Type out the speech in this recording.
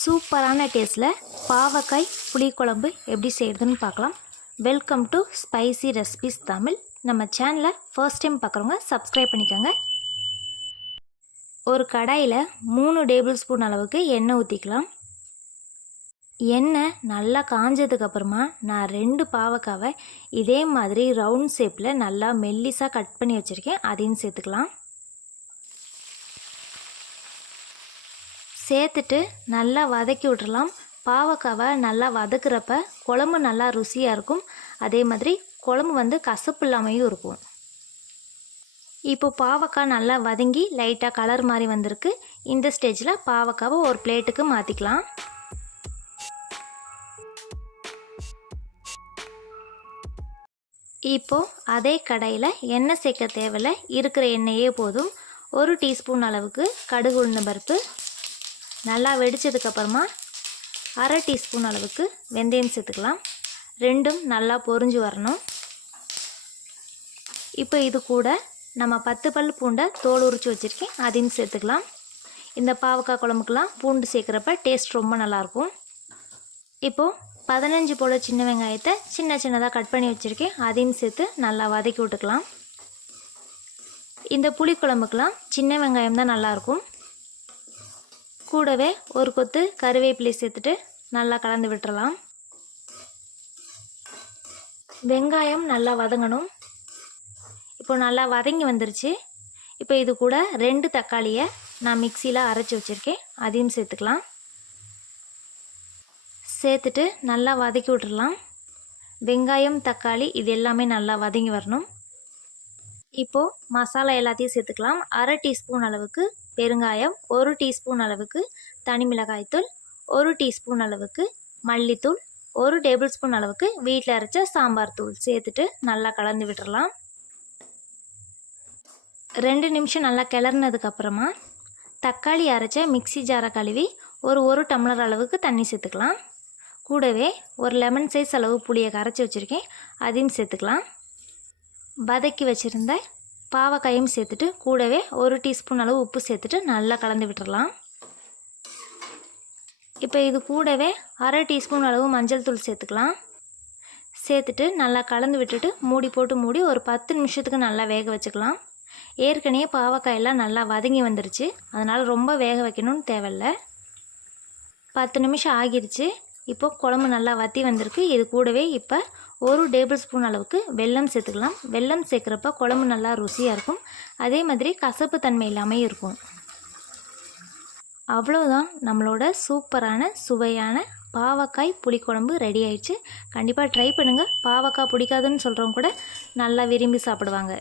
சூப்பரான டேஸ்ட்டில் பாவக்காய் புளிக்குழம்பு எப்படி செய்கிறதுன்னு பார்க்கலாம். Welcome to spicy recipes Tamil. நம்ம சேனலை ஃபர்ஸ்ட் டைம் பார்க்குறவங்க சப்ஸ்கிரைப் பண்ணிக்கோங்க. ஒரு கடாயில் 3 டேபிள் ஸ்பூன் அளவுக்கு எண்ணெய் ஊற்றிக்கலாம். எண்ணெய் நல்லா காஞ்சதுக்கப்புறமா நான் 2 பாவக்காவை இதே மாதிரி ரவுண்ட் ஷேப்பில் நல்லா மெல்லிஸாக கட் பண்ணி வச்சுருக்கேன். அதையும் சேர்த்துக்கலாம். சேர்த்துட்டு நல்லா வதக்கி விட்டுறலாம். பாவக்காவை நல்லா வதக்குறப்ப குழம்பு நல்லா ருசியாக இருக்கும். அதே மாதிரி குழம்பு கசப்பு இல்லாமையும் இருக்கும். இப்போ பாவக்காய் நல்லா வதங்கி லைட்டாக கலர் மாதிரி வந்திருக்கு. இந்த ஸ்டேஜில் பாவக்காவை ஒரு பிளேட்டுக்கு மாற்றிக்கலாம். இப்போது அதே கடாயில் எண்ணெய் சேர்க்க தேவையில்லை, இருக்கிற எண்ணெயே போதும். 1 டீஸ்பூன் அளவுக்கு கடுகு உளுந்தம் பருப்பு, நல்லா வெடித்ததுக்கப்புறமா 1/2 டீஸ்பூன் அளவுக்கு வெந்தயம் சேர்த்துக்கலாம். ரெண்டும் நல்லா பொரிஞ்சு வரணும். இப்போ இது கூட நம்ம 10 பல் பூண்டை தோல் உரித்து வச்சுருக்கேன், அதையும் சேர்த்துக்கலாம். இந்த பாவக்காய் குழம்புக்கெலாம் பூண்டு சேர்க்குறப்ப டேஸ்ட் ரொம்ப நல்லாயிருக்கும். இப்போது 15 போல் சின்ன வெங்காயத்தை சின்னதாக கட் பண்ணி வச்சுருக்கேன், அதையும் சேர்த்து நல்லா வதக்கி விட்டுக்கலாம். இந்த புளிக்குழம்புக்கெலாம் சின்ன வெங்காயம் தான் நல்லாயிருக்கும். கூடவே ஒரு கொத்து கருவேப்பிலை சேர்த்துட்டு நல்லா கலந்து விட்டுறலாம். வெங்காயம் நல்லா வதங்கணும். இப்போ நல்லா வதங்கி வந்துருச்சு. இப்போ இது கூட 2 தக்காளியை நான் மிக்சியில் அரைச்சி வச்சுருக்கேன், அதையும் சேர்த்துக்கலாம். சேர்த்துட்டு நல்லா வதக்கி விட்டுறலாம். வெங்காயம் தக்காளி இது எல்லாமே நல்லா வதங்கி வரணும். இப்போது மசாலா எல்லாத்தையும் சேர்த்துக்கலாம். 1/2 டீஸ்பூன் அளவுக்கு பெருங்காயம், 1 டீஸ்பூன் அளவுக்கு தனி மிளகாய்த்தூள், 1 டீஸ்பூன் அளவுக்கு மல்லித்தூள், 1 டேபிள் ஸ்பூன் அளவுக்கு வீட்டில் அரைச்ச சாம்பார் தூள் சேர்த்துட்டு நல்லா கலந்து விட்டுறலாம். 2 நிமிஷம் நல்லா கிளறினதுக்கப்புறமா தக்காளி அரைச்ச மிக்சி ஜாரை கழுவி ஒரு டம்ளர் அளவுக்கு தண்ணி சேர்த்துக்கலாம். கூடவே ஒரு லெமன் சைஸ் அளவு புளியை கரைச்சி வச்சுருக்கேன், அதையும் சேர்த்துக்கலாம். வதக்கி வச்சுருந்த பாவக்காயும் சேர்த்துட்டு கூடவே 1 டீஸ்பூன் அளவு உப்பு சேர்த்துட்டு நல்லா கலந்து விட்டுறலாம். இப்போ இது கூடவே 1/2 டீஸ்பூன் அளவு மஞ்சள் தூள் சேர்த்துக்கலாம். சேர்த்துட்டு நல்லா கலந்து விட்டுட்டு மூடி போட்டு மூடி ஒரு 10 நிமிஷத்துக்கு நல்லா வேக வச்சுக்கலாம். ஏற்கனவே பாவக்காயெல்லாம் நல்லா வதங்கி வந்துருச்சு, அதனால் ரொம்ப வேக வைக்கணும்னு தேவையில்லை. 10 நிமிஷம் ஆகிருச்சு. இப்போ குழம்பு நல்லா வற்றி வந்திருக்கு. இது கூடவே இப்போ 1 டேபிள் ஸ்பூன் அளவுக்கு வெல்லம் சேர்த்துக்கலாம். வெல்லம் சேர்க்குறப்ப குழம்பு நல்லா ருசியாக இருக்கும். அதே மாதிரி கசப்பு தன்மை இல்லாமல் இருக்கும். அவ்வளோதான், நம்மளோட சூப்பரான சுவையான பாவக்காய் புளிக்குழம்பு ரெடி ஆயிடுச்சு. கண்டிப்பாக ட்ரை பண்ணுங்கள். பாவக்காய் பிடிக்காதுன்னு சொல்கிறவங்க கூட நல்லா விரும்பி சாப்பிடுவாங்க.